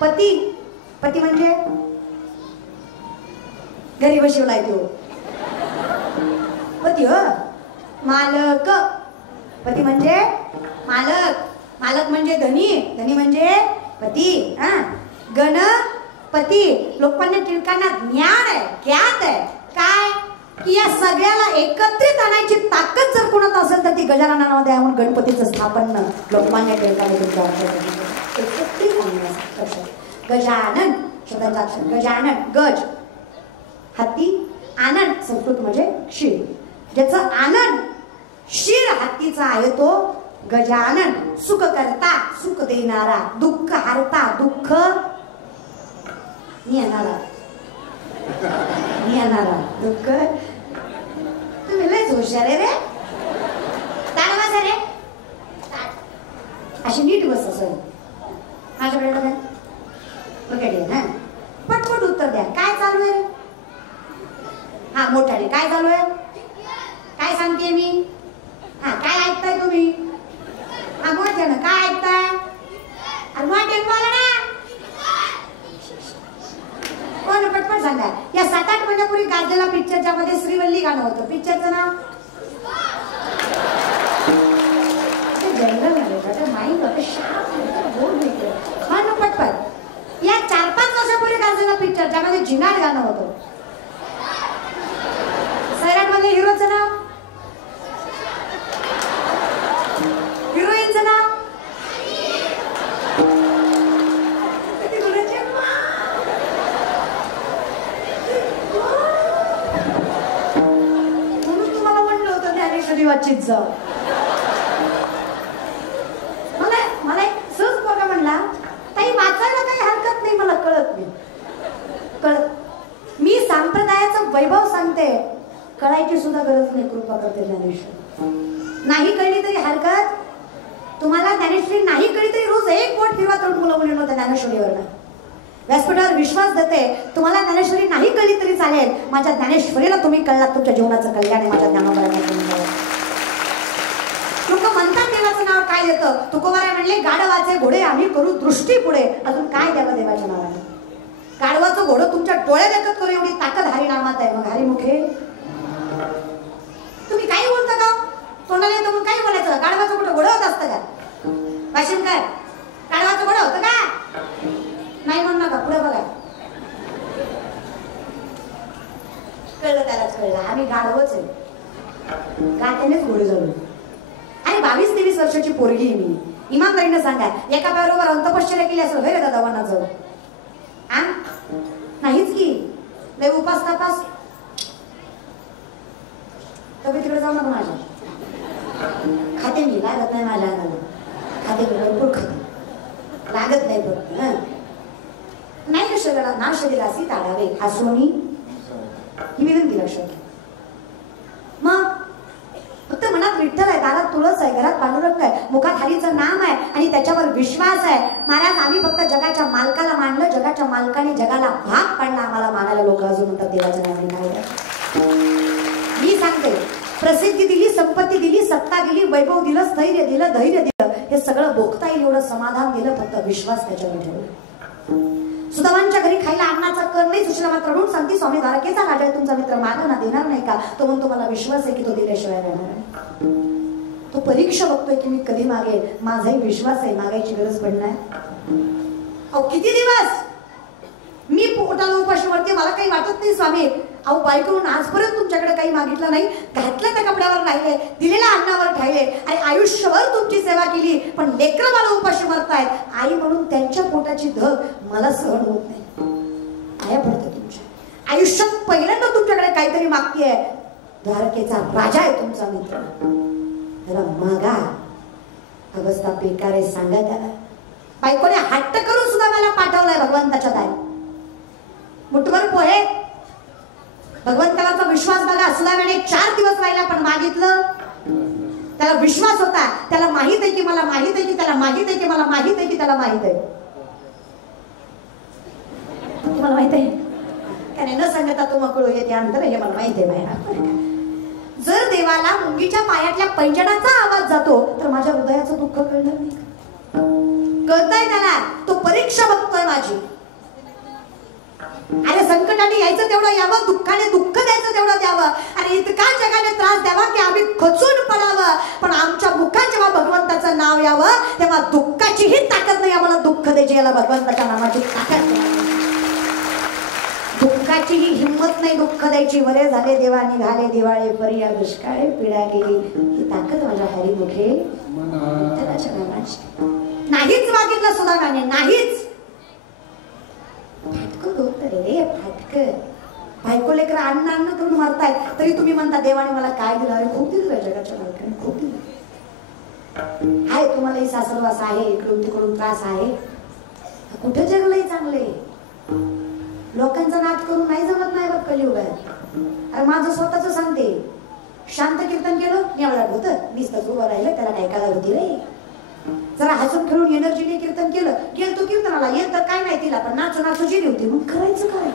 पती. पती म्हणजे घरी बसवलाय तो पती. हो, मालक. पती म्हणजे मालक. मालक म्हणजे धनी. धनी म्हणजे पती. गणपती. लोकमान्य टिळकांना ज्ञान आहे, ज्ञात आहे काय की या सगळ्याला एकत्रित आणायची ताकद जर कोणात असेल तर ती गजाननामध्ये आहे. म्हणून गणपतीचं स्थापन लोकमान्य टिळकांनी एकत्रित आणण्याचं. गजानन शब्दांचा अक्षर. गजानन गज हत्ती, आनंद संस्कृत म्हणजे क्षीर. ज्याचं आनंद क्षीर हत्तीचा आहे तो गजानन. सुख करता, सुख देणारा. दुःख हारता, दुःख नेणारा. नेणारा दुःख. तुम्ही लयच हुशार आहे रे. ताण बसा रे. अशी नीट बस. असं माझ्याकडे बघा ना. पटपट उत्तर द्या. काय चालू आहे? हा मोठ्याने काय चालू आहे? काय सांगते मी? हा काय ऐकताय तुम्ही? हा मोठ्यानं काय ऐकताय? अरे मोठ्याने बोला ना. कोण पटपट सांगा. या 7-8 महिन्यापूर्वी गाजलेला पिक्चरच्या मध्ये श्रीवल्ली गाणं होतं. पिक्चरचं नाव जंगल मध्ये माहीत होतं. पटपट. या 4-5 वर्षापूर्वी गाजलेला पिक्चर ज्यामध्ये जिनाड गाणं होतं. सैराट मध्ये हिरोचं नाव, हिरोईनचं नाव म्हणून तुम्हाला म्हणलं होतं ज्ञानेश्वरी वाचित जा. मला एक सहज बघा म्हणला ताई वाचायला काही हरकत नाही. मला कळत नाही. मी संप्रदायाचं वैभव सांगते. कळायची सुद्धा गरज नाही. कृपा करते ज्ञानेश्वरी. नाही कळली तरी हरकत. तुम्हाला ज्ञानेश्वरी नाही कळली तरी रोज एक बोट फिरवा. तरुण मुलं मुलींना ज्ञानेश्वरीवर व्यासपीठावर विश्वास देते. तुम्हाला ज्ञानेश्वरी नाही कळली तरी चालेल. माझ्या ज्ञानेश्वरीला तुम्ही कळलात. तुमच्या जीवनाचं कल्याण आहे. माझ्या ज्ञानोबा लोक म्हणतात देवाचं नाव काय देतं. तुकोबाराय म्हणले गाढवाचे घोडे आम्ही करू दृष्टी पुढे. अजून काय द्यावं देवाच्या नावाने? गाढवाचं घोडं तुमच्या डोळ्यात एकत करू एवढी ताकद हरी नामात आहे. मग हरिमुखे तुम्ही काही बोलता का? तोंडाला येतं म्हणून काही बोलायचं. गाढवाचं कुठं घोडं होत असतं का? भाषण काय गाढवाचं घोडं होतं का? नाही म्हणू नका. पुढे बघा. कळलं त्यालाच कळलं. आम्ही गाढवच आहे. गात्यानेच घोडे झालो. आणि 22-23 वर्षाची पोरगी आहे मी. इमानदारीनं सांगा एका पायावर राहून तपश्चर्या केली असेल रे दादा वनाचं? नाहीच की. लय उपास तपास. तब्येत तिकडे जाऊ नका माझ्या. खाते मी. लागत नाही माझ्या हाताला. खाते मी भरपूर खाते. लागत नाही फक्त. नाही का शरीराला ना शरीराशी ताडावे हसवणी ही विनंती लक्षात घ्या. मग फक्त मनात विठ्ठल आहे, दारात तुळस आहे, घरात पांडुरंग आहे, मुखात हरीचं नाम आहे आणि त्याच्यावर विश्वास आहे. महाराज आम्ही फक्त जगाच्या मालकाला मानलं. जगाच्या मालकाने जगाला भाग पाडला. आम्हाला मानायला लोक अजून म्हणतात देवाच्या नावाने. मी सांगते प्रसिद्धी दिली, संपत्ती दिली, सत्ता दिली, वैभव दिलं, स्थैर्य दिलं, धैर्य दिलं. हे सगळं भोगता येईल एवढं समाधान दिलं. फक्त विश्वास त्याच्यावर ठेवला. सुदामांच्या घरी खायला अन्नाचा कर नाही. सुशीला मात्र रडून सांगते स्वामी द्वारकेचा राजा आहे तुमचा मित्र. माग ना देणार नाही का? तो म्हणतो मला विश्वास आहे की तो दिल्याशिवाय राहणार आहे. तो परीक्षा बघतोय की मी कधी मागेल. माझाही विश्वास आहे. मागायची गरज पडणार. अहो किती दिवस मी पोटाला उपाशी वरती. मला काही वाटत नाही स्वामी. अहो बायकोहून आजपर्यंत तुमच्याकडे काही मागितलं नाही. घातलं त्या कपड्यावर राहिले, दिलेल्या अन्नावर राहिले आणि आयुष्यभर तुमची सेवा केली. पण लेकरं मला उपाशी मरतायत. आई म्हणून त्यांच्या पोटाची धग मला सहन होत नाही. आया पडतं तुमच्या आयुष्यात पहिल्यांदा तुमच्याकडे काहीतरी मागतीये. द्वारकेचा राजा आहे तुमचा मित्र. त्याला मागा. अवस्था बेकार आहे सांगा त्याला. बायकोने हट्ट करून सुद्धा मला पाठवलाय भगवंताच्या दारी. मुठभर पोहे. भगवंतावरचा विश्वास बघा. सुदामाने 4 दिवस राहिला पण मागितलं. त्याला विश्वास होता. त्याला माहित आहे की मला माहित आहे की त्याला माहित आहे की मला माहित आहे की त्याला माहित आहे. तुम्हाला माहित आहे त्याने न सांगता तो मकळू येते अंतर. हे मला माहित आहे बाहेर. जर देवाला मुंगीच्या पायातल्या पैंजणाचा आवाज जातो तर माझ्या हृदयाचं दुःख कळणार नाही. कळतंय त्याला, तो परीक्षा बघतोय माझी. अरे संकटाने यायचं तेवढं यावं, दुःखाने दुःख द्यायचं तेवढं द्यावं. अरे इतका जगाने त्रास द्यावा की आम्ही खचून पडावं, पण आमच्या मुखात जेव्हा भगवंताचं नाव यावं तेव्हा दुःखाचीही ताकद नाही आम्हाला दुःख द्यायची. याला भगवंताच्या नामाची ताकद नाही, दुःखाचीही हिंमत नाही दुःख द्यायची. बरे झाले देवा निघाले दिवाळे परी, या दुष्काळे पिढा गेली. ही ताकद माझ्या हरी मुखे त्याच्या नामाची. नाहीच मागितलं सुद्धा गाणे, नाहीच. फाटकं होतं रे, फाटकं. बायको लेकर अन्न अन्न करून मारतायत, तरी तुम्ही म्हणता देवाने मला काय दिलं. अरे खूप दिलं जगाच्या बायकाने, खूप दिलं आहे. तुम्हालाही सासरवास आहे, इकडून तिकडून त्रास आहे. कुठे जगलंही चांगले. लोकांचा नाद करून नाही जमत नाही बघ कलियुगात. अरे माझं स्वतःच सांगते, शांत कीर्तन केलं निवडा होत, नुसतंच उभं राहिलं त्याला काय कला होती रे. जरा हसून खेळून एनर्जीने कीर्तन केलं, गेलतो कीर्तनाला येत तर काय नाही तिला, पण नाचू नाचू जिरी होती. मग करायचं काय,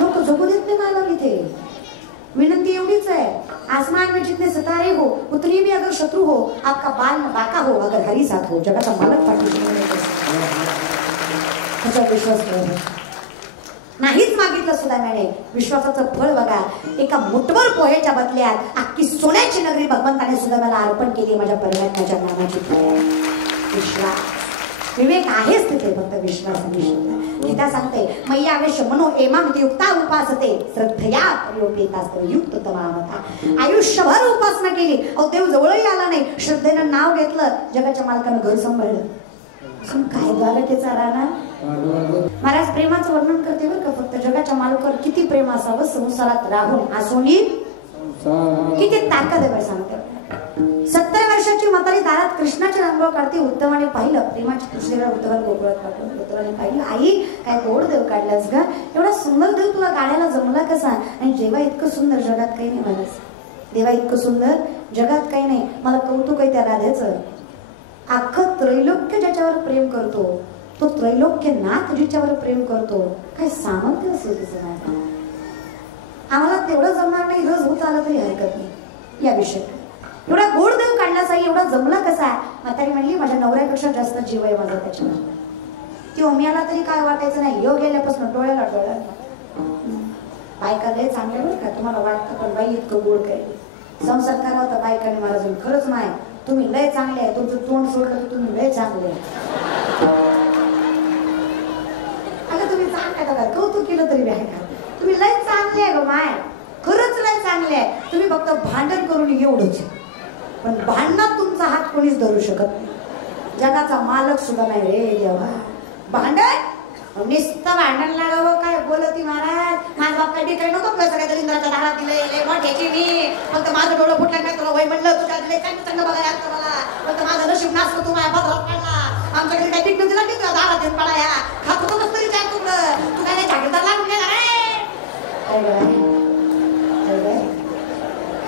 लोक जगू देत नाही मला. इथे विनंती एवढीच है, आसमान में जितने सितारे हो उतनी भी अगर शत्रु हो, आपका बाल न बाका हो, अगर हरी साथ हो. जगाचा मालक पाठीशी विश्वास करा. नाहीच मागितलं सुद्धा मिळेल. विश्वासाचं फळ बघा. एका मुठभर पोहेच्या बदल्यात अख्खी सोन्याची नगरी भगवंताने सुद्धा मला अर्पण केली माझ्या परमात्म्याच्या नामाची. विश्वास, विवेक आहेच तिथे, फक्त विश्वासाने शोधा. गीता सांगते मय्यावेश मनो एमाम युक्ता उपासते श्रद्धया प्रयोपेतास्त्र युक्त तमामता. आयुष्यभर उपासना केली, अहो देव जवळही आला नाही. श्रद्धेनं नाव घेतलं, जगाच्या मालकानं घर सांभाळलं. काय द्वारकेचा राणा. महाराज प्रेमाचं वर्णन करते बरं का. फक्त जगाच्या मालकावर किती प्रेम असावं, संसारात राहून हसोनी किती ताकद आहे बरं सांगते. 70 वर्षाची म्हातारी दारात कृष्णाची रांगोळ काढते. उद्धवाने पाहिलं, प्रेमाची कृष्णेला उद्धवाने गोकुळात पाठवलं. उद्धवाने पाहिलं, आई काय गोड देव काढलास ग, एवढा सुंदर देव तुला गाण्याला जमला कसा. आणि जेव्हा इतकं सुंदर जगात काही नाही म्हणास, देवा इतकं सुंदर जगात काही नाही. मला कौतुक आहे त्या राधेचं. अख्खं त्रैलोक्य ज्याच्यावर प्रेम करतो, तो त्रैलोक्य नाथ जिच्यावर प्रेम करतो, काय सामर्थ्य असेल तिचं नाही. आम्हाला तेवढं जमणार नाही, रोज होत आलं तरी हरकत नाही या विषयात. एवढा गोड देव काढण्याचा एवढा जमला कसा. म्हातारी म्हणली माझ्या नवऱ्यापेक्षा जास्त जीव आहे माझा त्याच्यावर. ती ओमियाला तरी काय वाटायचं नाही. योग गेल्यापासून डोळ्याला डोळ्या बायका लय चांगल्या बरं का. तुम्हाला वाटतं पण बाई इतकं गोड काय संसार करा होता बायकाने महाराज. खरंच नाही, तुम्ही लय चांगले आहे. तुमचं तोंड सोडलं तर तुम्ही लय चांगले आहे. अगं तुम्ही चांगलं का, कौतुक केलं तरी व्याय का. तुम्ही लय चांगले आहे ग माय, खरंच लय चांगले आहे. तुम्ही फक्त भांडण करून एवढंच, पण भांडणात तुमचा हात कोणीच धरू शकत नाही. जगाचा मालक सुद्धा नाही रे देवा. भांडण नुसतं भांडण लागावं काय बोलती महाराज. माझा बाप काही काही नको कसं काय इंद्राच्या दारात दिले मोठ्याची मी. फक्त माझं डोळं फुटलं काय तुला वय म्हणलं तुझ्या दिले चांगलं चांगलं बघायला लागतं मला. फक्त माझं नशीब नाचलं तू माझ्या पदरात काढला. आमच्याकडे काय टिकून दिला की तुला दारात येऊन पडाया खात होतो कसं तरी काय तुकडं. तू काय जागीरदार लागून गेला रे.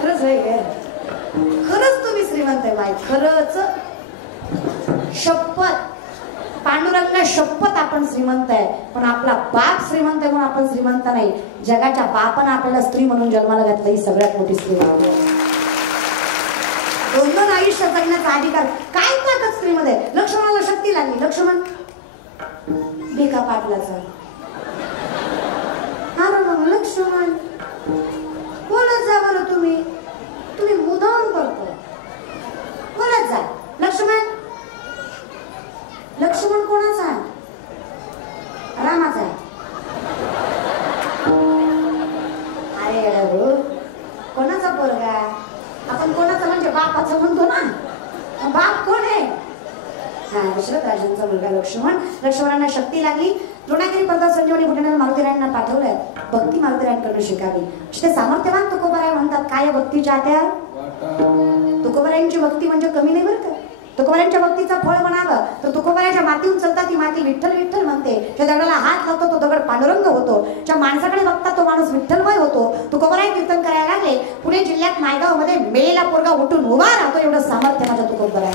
खरंच आहे, खरंच तुम्ही श्रीमंत आहे बाई, खरंच शपथ. पांडुरंगा शपथ आपण श्रीमंत आहे, पण आपला बाप श्रीमंत आहे म्हणून आपण श्रीमंत नाही. जगाच्या बापानं आपल्याला स्त्री म्हणून जन्माला घातलं, ही सगळ्यात मोठी श्रीमंत. दोन आयुष्य जगण्याचा अधिकार. काय ताकद स्त्रीमध्ये. लक्ष्मणाला शक्ती लागली. लक्ष्मण बेका पाटलाचा लक्ष्मण बोलत जा बरं. तुम्ही मुदाम करतो, बोलत जा. लक्ष्मण लक्ष्मण कोणाचा. रामाचा. अरे कोणाचा पोरगा. आपण कोणाचा म्हणजे बापाचं म्हणतो ना. बाप कोण आहे. हा दशरथ राजांचा मुलगा लक्ष्मण. लक्ष्मणांना शक्ती लागली. द्रोणागिरी पर्वत संजीवनी भुजनाला मारुतीरायांना पाठवलंय. भक्ती मारुतीरायांकडून शिकावी. ते सामर्थ्यवान तुकोबाराय म्हणतात. काय भक्तीच्या त्या. तुकोबारायांची भक्ती म्हणजे कमी नाही बरं का. तुकोबारायांच्या भक्तीचा फळ म्हणावं तर तुकोबाराच्या मातीहून चलता ती माती विठ्ठल विठ्ठल म्हणते. त्या दगडाला हात लावतो तो दगड पांडुरंग होतो. ज्या माणसाकडे बघता तो माणूस विठ्ठलमय होतो. तुकोबाराय कीर्तन करायला लागले. पुणे जिल्ह्यात नायगाव मध्ये मेलेला पोरगा उठून उभा राहतो. एवढं सामर्थ्य माझ्या तुकोबाराय.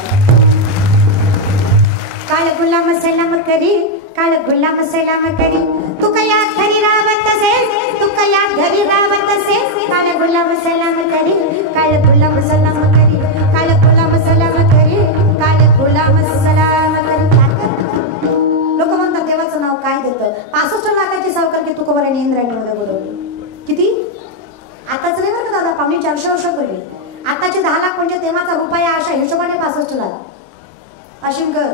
काळ गुलाम सलाम करी, काळ गुलाम सलाम करी. तू कया घरी रावत असे, तू कया घरी रावत असे. काळ गुलाम सलाम करी, काळ गुलाम सलाम करी, काळ गुलाम सलाम करी, काळ गुलाम सलाम करी. 65 लाखाची सावकारकी तुकोबाराने इंद्रायणीमध्ये बोलवली. किती? आताच नाही बरं का दादा, 450 वर्षापूर्वी. आताचे 10 लाख म्हणजे तेव्हाचा रुपया अशा हिशोबाने 65 लाख. अशिंकर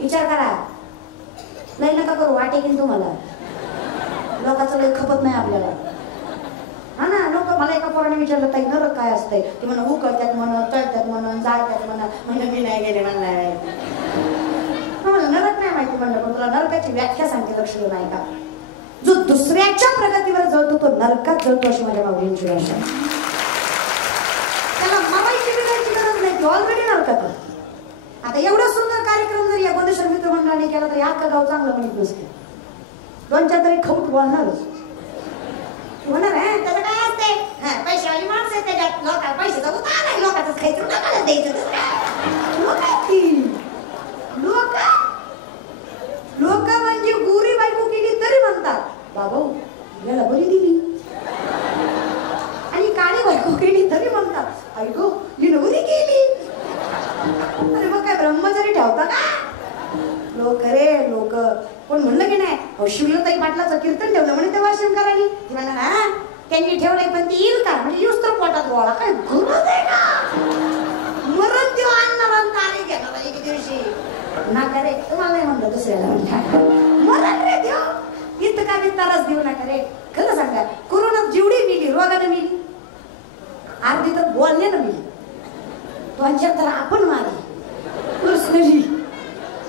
विचार करा. लय नका करू, वाटेकीन तुम्हाला. लोकांचं लय खपत नाही आपल्याला. हा ना, लोक मला एका पोराने विचारलं ताई नरक काय असतंय, ते म्हणा उकळतात म्हणून, तळतात म्हणून, जाळतात म्हणून. म्हणजे मी नाही गेले म्हणणार. मला नरक नाही माहिती म्हणलं, पण तुला नरकाची व्याख्या सांगते, लक्ष देऊ नाही का. जो दुसऱ्याच्या प्रगतीवर जळतो तो नरकात जळतो, अशी माझ्या माऊलींची भाषा. त्याला मामाईची बिघायची गरज नाही, ती ऑलरेडी नरकात. आता एवढा सुंदर कार्यक्रम जर या गोंदेश्वर मित्र मंडळाने केला तरी अख्खा गाव चांगलं म्हणत नसते. 2-4 तरी खऊट बोलणारच होणार आहे. त्याचं काय असते, पैशावाली माणसं आहे त्याच्यात. लोक पैशाचा उतार नाही, लोकांच खायचं लोकांना द्यायचं. लोक म्हणजे गोरी बायको केली तरी म्हणतात बाबा याला बरी दिली, आणि काळी बायको केली तरी म्हणतात ऐको हिनं बरी केली. अरे मग काय ब्रह्मचारी ठेवता का लोक रे लोक. कोण म्हणलं की नाही शिवलताई पाटलाचं कीर्तन ठेवलं म्हणे तेव्हा शंकरांनी. ती म्हणा हा त्यांनी ठेवलंय पण ती येईल का, म्हणजे येऊस तर पोटात गोळा काय गुणच आहे का. मरण देव आणणार तारीख घेणार एक दिवशी नका रे. तुम्हाला नाही म्हणलं दुसऱ्याला म्हणलं मरण रे देव इतका विस्तारच देऊ नका रे. खरं सांगा कोरोनात जेवढी मिली रोगाने मिली अर्धी तर बोलण्यानं मिली. 2-4 तर आपण मारली पर्सनली.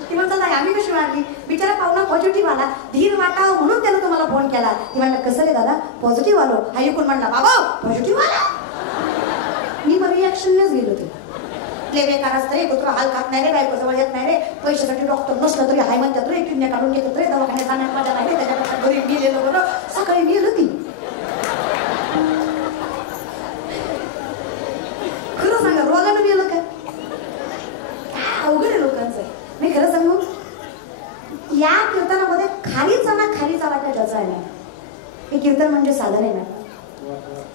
ती म्हणतात आम्ही कशी मारली. बिचारा पाहुणा पॉझिटिव्ह आला, धीर वाटावं म्हणून त्यानं तुम्हाला फोन केला. ती म्हणलं कसं रे दादा पॉझिटिव्ह आलो. हा ऐकून म्हणला बाबा पॉझिटिव्ह आला. मी मग रिॲक्शननेच गेलो होते. ले बेकार असतं रे, कुत्रा हाल खात नाही रे, बायको जवळ येत नाही रे, पैशासाठी डॉक्टर नसलं तरी हाय म्हणतात रे, किडण्या काढून घेतात रे, दवाखान्यात जाण्यात माझ्या नाही रे, त्याच्यापेक्षा घरी गेलेलं बरं. सकाळी गेलं ती खरं सांगा रोगानं गेलं काय अवघड आहे लोकांचं. मी खरं सांगू या कीर्तनामध्ये खालीचा ना खालीचा वाटा ज्याचा आहे ना, हे कीर्तन म्हणजे साधन आहे ना.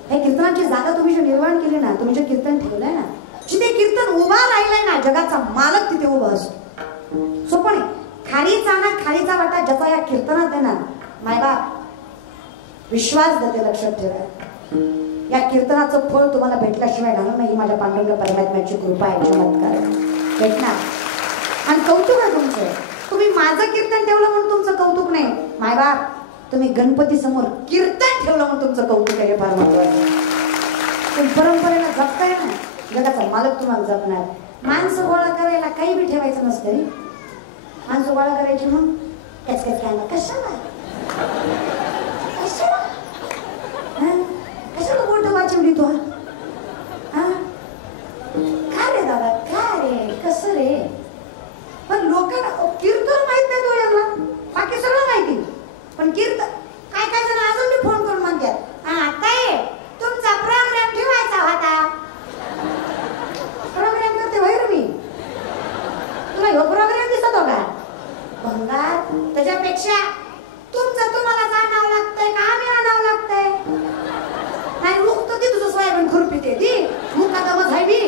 हे कीर्तनाची जागा तुम्ही जे निर्माण केली ना, तुम्ही जे कीर्तन ठेवलंय ना, जिथे कीर्तन उभा राहिलाय ना जगाचा मालक तिथे उभा असतो. सोपं नाही. खालीचा ना खालीचा वाटा ज्याचा या कीर्तनात आहे ना, मायबाप विश्वास देते लक्षात ठेवा. या कीर्तनाचं फळ तुम्हाला भेटल्याशिवाय राहणार नाही. माझ्या पांडुरंग परमात्म्याची कृपा आहे, चमत्कार भेटणार. आणि कौतुक आहे तुमचं. तुम्ही माझं कीर्तन ठेवलं म्हणून तुमचं कौतुक नाही मायबाप, तुम्ही गणपती समोर कीर्तन ठेवलं म्हणून तुमचं कौतुक आहे. फार महत्वाचं. तुम्ही परंपरेला जपताय ना, जगाचा मालक तुम्हाला जपणार. माणसं गोळा करायला काही बी ठेवायचं नसतं रे. माणसं गोळा करायची म्हणून कच कशाला कशाला कशाला मोठं वाचवली तू. काय रे दादा काय रे कसं रे. पण लोकांना कीर्तन माहित नाही तो यांना, बाकी सगळं माहिती. पण कीर्तन काय काय जण अजून मी फोन करून म्हणतात ताई तुमचा प्रोग्राम ठेवायचा होता. प्रोग्राम करते होय मी तुला ह्यो प्रोग्राम दिसत हो का भंगार. त्याच्यापेक्षा तुमचं तुम्हाला आणावं लागतंय का आम्ही आणावं लागतंय. नाही मुक्त ती तुझं सोयाबीन खुरपी ते ती मुका दमच आहे बी.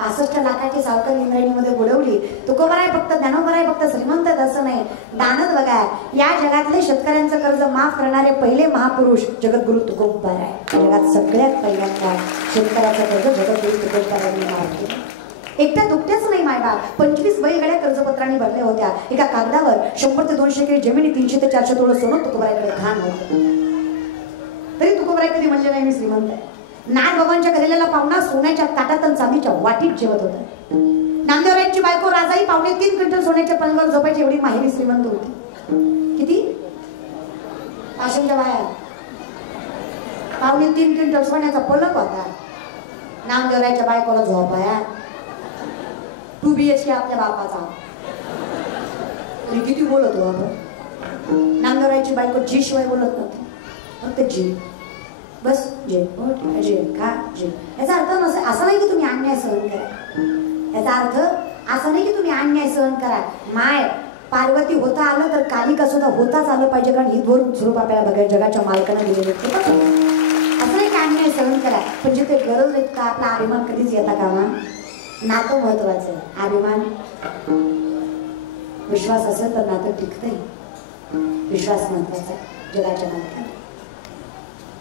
65 लाखाची सावकार इंद्रायणीमध्ये बुडवली. तुकोबाराय फक्त ज्ञानोबाराय फक्त श्रीमंत असं नाही, दानच बघा. या जगातले शेतकऱ्यांचं कर्ज माफ करणारे पहिले महापुरुष जगद्गुरु तुकोबाराय. जगात सगळ्यात पहिल्यांदा शेतकऱ्याचं कर्ज जगद्गुरु तुकोबारायांनी माफ केलं. एकट्या दुकट्याच नाही मायबाप, 25 बैलगाड्या कर्जपत्रांनी भरल्या होत्या. एका कागदावर 100 ते 200 किलो जमिनी 300 ते 400 तोळं सोनं तुकोबारायकडे घाण होतं. तरी तुकोबाराय कधी म्हणले नाही मी श्रीमंत आहे. नागबाबांच्या घराला पाहुणा सोन्याच्या ताटात आणि चांदीच्या वाटीत जेवत होता. नामदेवरायांची बायको राजाई 3.5 क्विंटल सोन्याच्या पलंगावर झोपायची एवढी माहेरी श्रीमंत होती. किती पाषाणच्या बाया 3.5 क्विंटल सोन्याचा पलंग होता. नामदेवरायांच्या बायकोला झोपाया 2 BHK आपल्या बापाचा. किती बोलत हो आपण. नामदेवरायांची बायको जी शिवाय बोलत नव्हती, फक्त जी बस जे जे खा जे. याचा अर्थ नसेल असं नाही की तुम्ही अन्याय सहन करा. याचा अर्थ असं नाही की तुम्ही अन्याय सहन करा. माय पार्वती होता आलं तर कालिका सुद्धा होताच आलं पाहिजे, कारण ही 2 स्वरूप आपल्याला बघायला जगाच्या मालकानं दिलेले. असं नाही की अन्याय सहन करा, पण जिथे गरज आहे का आपला अभिमान कधीच येता कामा. नातं महत्वाचं. अभिमान विश्वास असेल तर नातं टिकतंय. विश्वास महत्वाचा आहे. जगाच्या मालकाने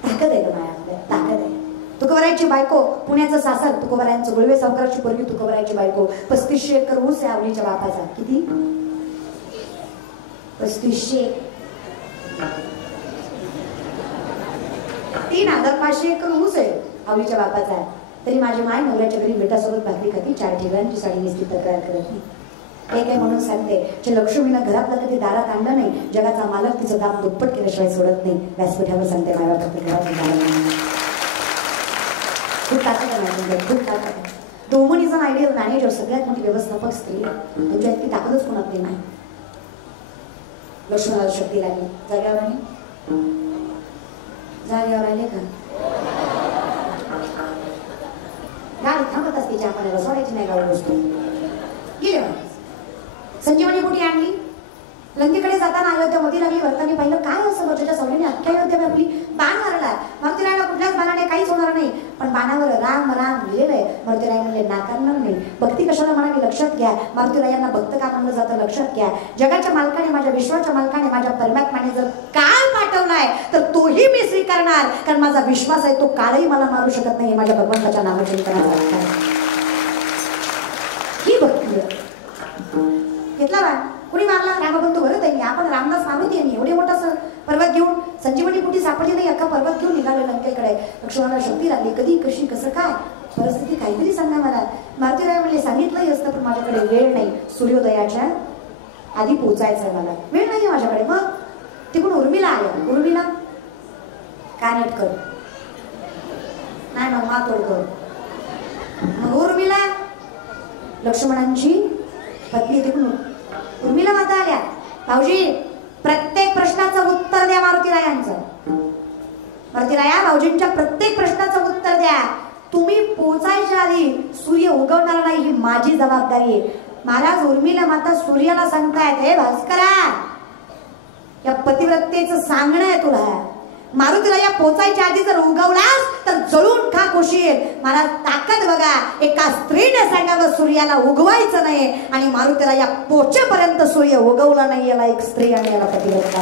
ताकद आहे का माझ्या, ताकद आहे. तुकोबारायांची बायको, पुण्याचं सासर तुकोबारायांचं, गुळवे सावकाराची पोरगी तुकोबारायांची बायको. 3500 एकर ऊस आहे आवलीच्या बापाचा. किती? 3500. 3500 एकर ऊस आहे आवलीच्या बापाचा. तरी माझी माय नवऱ्याच्या घरी बेटासोबत भाकरी खाती, 4 ठिकाणची साडी नेसली, तक्रार करत नाही. हे काय म्हणून सांगते, जे लक्ष्मीनं घरातलं कधी दारात आणलं नाही, जगाचा मालक तिचं दाम दुप्पट केल्याशिवाय सोडत नाही. व्यासपीठावर सांगते माय बाप घरात खूप ताकद आहे, खूप ताकद आहे. दोमन आयडियल मॅनेजर, सगळ्यात मोठी व्यवस्थापक स्त्री. तुमच्या इतकी ताकदच कोणातली नाही. लक्ष्मणाला शक्ती लागली. जाग्यावर आली, जाग्यावर आले का? गाडी थांबत असते, चहा पाण्याला सोडायची नाही, गाडी बसतो गेले. संजीवनी कुठे आणली? लंकेकडे जाताना अयोध्यामध्ये लागली. भरतानी पाहिलं काय असं त्याच्या सवयीने अख्ख्या अयोध्या व्यापली. बाण मारला. मारुतीरायला कुठल्याच बाणाने काहीच होणार नाही, पण बाणावर राम राम लिहिलंय. मारुतीराय म्हणले नाकारणार नाही. भक्ती कशाला म्हणाली लक्षात घ्या. मारुतीरायांना भक्त का म्हणलं जातं लक्षात घ्या. जगाच्या मालकाने, माझ्या विश्वाच्या मालकाने, माझ्या परमात्म्याने जर काळ पाठवलाय तर तोही मी स्वीकारणार, कारण माझा विश्वास आहे तो काळही मला मारू शकत नाही. माझ्या भगवंताच्या नामचिंतनाचा अर्थ आहे. ही भक्ती घेतला बा. कुणी मारला? रामबंधू भरत आहे. आपण रामदास मारुती यांनी एवढे मोठा पर्वत घेऊन, संजीवनी कुठे सापडली नाही, अख्खा पर्वत घेऊन निघाले लंकेकडे. लक्ष्मणाला शक्ती लागली. कधी, कशी, कसं, काय परिस्थिती काहीतरी सांगा मला. मारुतीराय म्हणले सांगितलंही असतं, पण माझ्याकडे वेळ नाही. सूर्योदयाच्या आधी पोचायचं आहे मला, वेळ नाही माझ्याकडे. मग तिकडून उर्मिला आल्या. उर्मिला कानेट कर नाही, मग मातोड कर. मग उर्मिला लक्ष्मणांची पत्नी. तिकडून उर्मिला माता आल्या. भाऊजी प्रत्येक प्रश्नाचं उत्तर द्या मारुतीरायांचं. मारुतीराया भाऊजींच्या प्रत्येक प्रश्नाचं उत्तर द्या. तुम्ही पोचायच्या आधी सूर्य उगवणार नाही ही माझी जबाबदारी आहे. महाराज उर्मिला माता सूर्याला सांगतायत, हे भास्करा या पतिव्रतेचं सांगणं आहे तुला. मारुतीराया पोचायच्या आधी जर उगवलास तर जळून खाक होशील. मला ताकद बघा. एका स्त्रीने सांगावं सूर्याला उगवायचं नाही, आणि मारुतीराया पोचेपर्यंत सूर्य उगवला नाही. याला एक स्त्री आणि याला पतिव्रता.